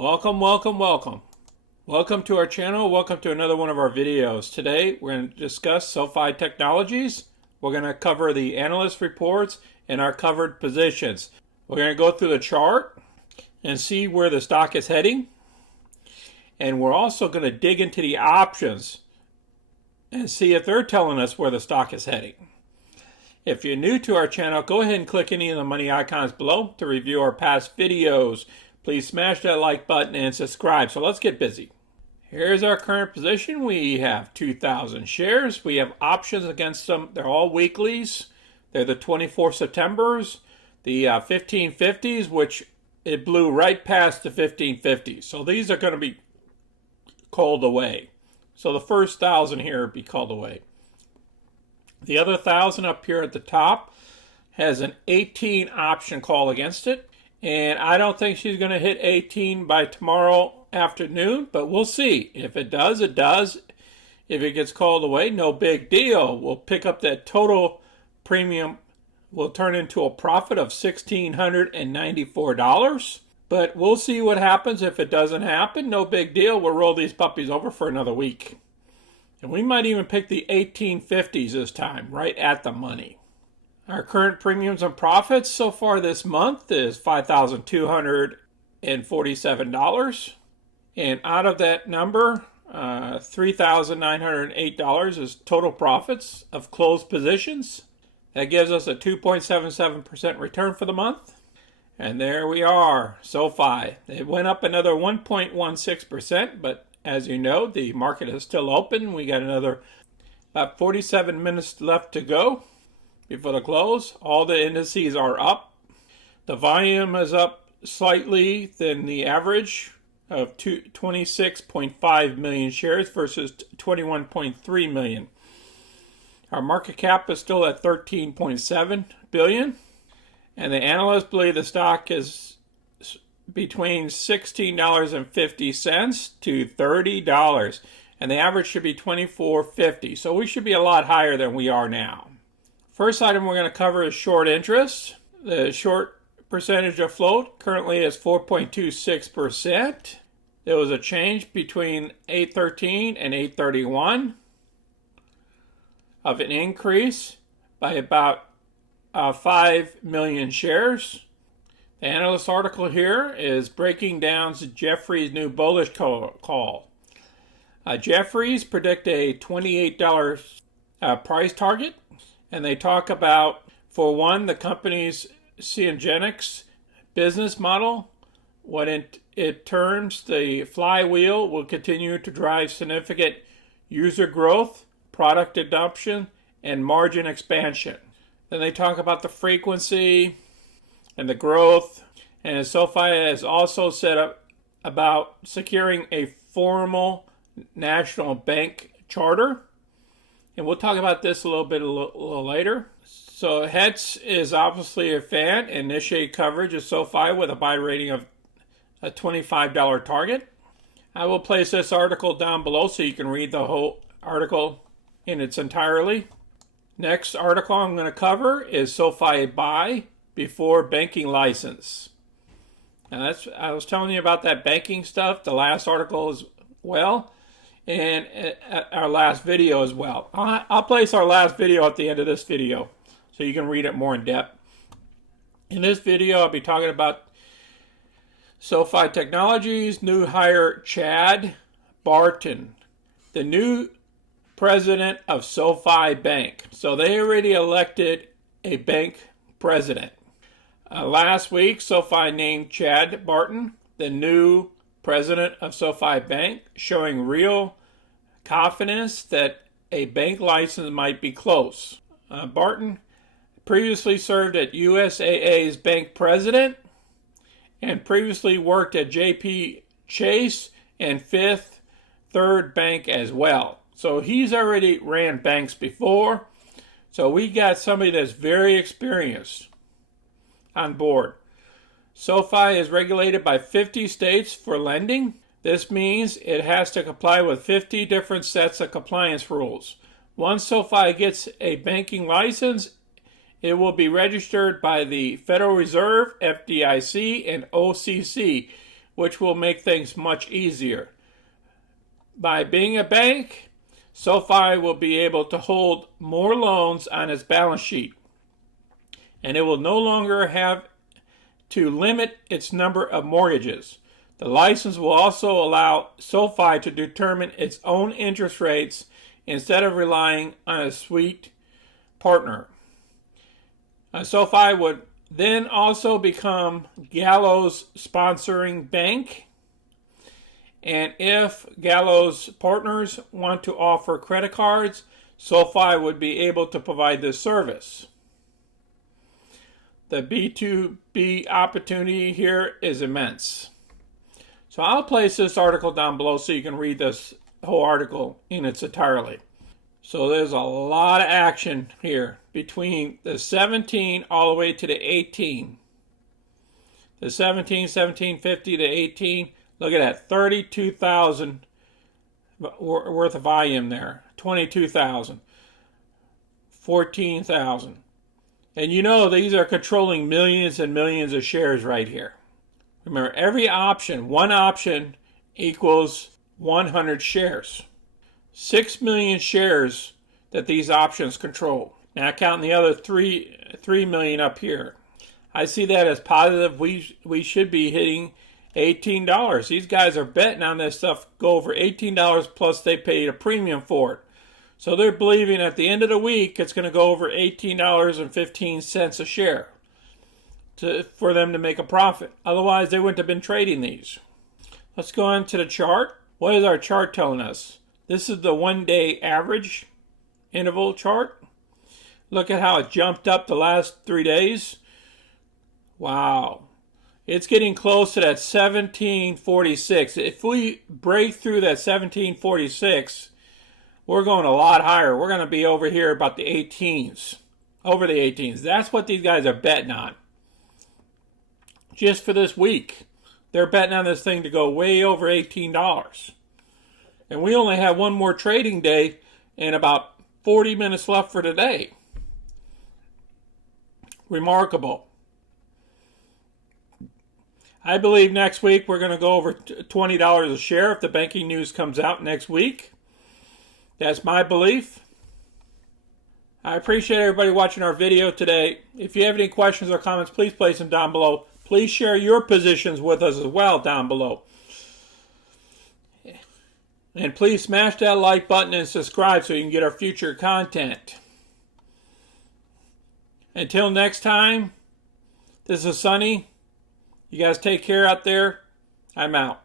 Welcome, welcome, welcome. Welcome to our channel. Welcome to another one of our videos. Today we're going to discuss SoFi Technologies. We're going to cover the analyst reports and our covered positions. We're going to go through the chart and see where the stock is heading. And we're also going to dig into the options and see if they're telling us where the stock is heading. If you're new to our channel, go ahead and click any of the money icons below to review our past videos. Please smash that like button and subscribe. So let's get busy. Here's our current position. We have 2,000 shares. We have options against them. They're all weeklies. They're the 24 Septembers, the 1550s, which it blew right past the 1550s. So these are going to be called away. So the first 1,000 here will be called away. The other 1,000 up here at the top has an 18 option call against it. And I don't think she's going to hit 18 by tomorrow afternoon, but we'll see. If it does, it does. If it gets called away, no big deal. We'll pick up that total premium. We'll turn into a profit of $1,694. But we'll see what happens. If it doesn't happen, no big deal. We'll roll these puppies over for another week. And we might even pick the 1850s this time, right at the money. Our current premiums and profits so far this month is $5,247. And out of that number, $3,908 is total profits of closed positions. That gives us a 2.77% return for the month. And there we are, SoFi. It went up another 1.16%, but as you know, the market is still open. We got another about 47 minutes left to go before the close. All the indices are up. The volume is up slightly than the average of 26.5 million shares versus 21.3 million. Our market cap is still at 13.7 billion. And the analysts believe the stock is between $16.50 to $30. And the average should be $24.50. So we should be a lot higher than we are now. First item we're going to cover is short interest. The short percentage of float currently is 4.26%. There was a change between 8/13 and 8/31 of an increase by about 5 million shares. The analyst article here is breaking down Jefferies' new bullish call. Jefferies predict a $28 price target. And they talk about, for one, the company's Syngenics business model. When it turns, the flywheel will continue to drive significant user growth, product adoption, and margin expansion. Then they talk about the frequency and the growth. And SoFi has also set up about securing a formal national bank charter. And we'll talk about this a little later. So Hetz is obviously a fan and initiated coverage of SoFi with a buy rating of a $25 target. I will place this article down below so you can read the whole article in its entirety. Next article I'm going to cover is SoFi buy before banking license. And I was telling you about that banking stuff, the last article as well. And our last video as well. I'll place our last video at the end of this video so you can read it more in depth. In this video, I'll be talking about SOFI Technologies, new hire Chad Barton, the new president of SoFi Bank. So they already elected a bank president. Last week, SoFi named Chad Barton the new president of SoFi Bank, showing real confidence that a bank license might be close. Barton previously served at USAA's bank president and previously worked at JP Chase and Fifth Third Bank as well. So he's already ran banks before. So we got somebody that's very experienced on board. SoFi is regulated by 50 states for lending. This means it has to comply with 50 different sets of compliance rules. Once SoFi gets a banking license, it will be registered by the Federal Reserve, FDIC, and OCC, which will make things much easier. By being a bank, SoFi will be able to hold more loans on its balance sheet, and it will no longer have to limit its number of mortgages. The license will also allow SoFi to determine its own interest rates instead of relying on a suite partner. SoFi would then also become Gallo's sponsoring bank. And if Gallo's partners want to offer credit cards, SoFi would be able to provide this service. The B2B opportunity here is immense. So I'll place this article down below so you can read this whole article in its entirety. So there's a lot of action here between the 17 all the way to the 18. The 17, 1750 to 18. Look at that, 32,000 worth of volume there. 22,000. 14,000. And you know these are controlling millions and millions of shares right here. Remember, every option, one option equals 100 shares. 6 million shares that these options control. Now counting the other 3 million up here. I see that as positive. We should be hitting $18. These guys are betting on this stuff go over $18 plus they paid a premium for it. So they're believing at the end of the week it's going to go over $18.15 a share for them to make a profit. Otherwise, they wouldn't have been trading these. Let's go on to the chart. What is our chart telling us? This is the one-day average interval chart. Look at how it jumped up the last 3 days. Wow. It's getting close to that 1746. If we break through that 1746, we're going a lot higher. We're going to be over here about the 18s. Over the 18s. That's what these guys are betting on. Just for this week. They're betting on this thing to go way over $18. And we only have one more trading day and about 40 minutes left for today. Remarkable. I believe next week we're going to go over $20 a share if the banking news comes out next week. That's my belief. I appreciate everybody watching our video today. If you have any questions or comments, please place them down below. Please share your positions with us as well down below. And please smash that like button and subscribe so you can get our future content. Until next time, this is Sonny. You guys take care out there. I'm out.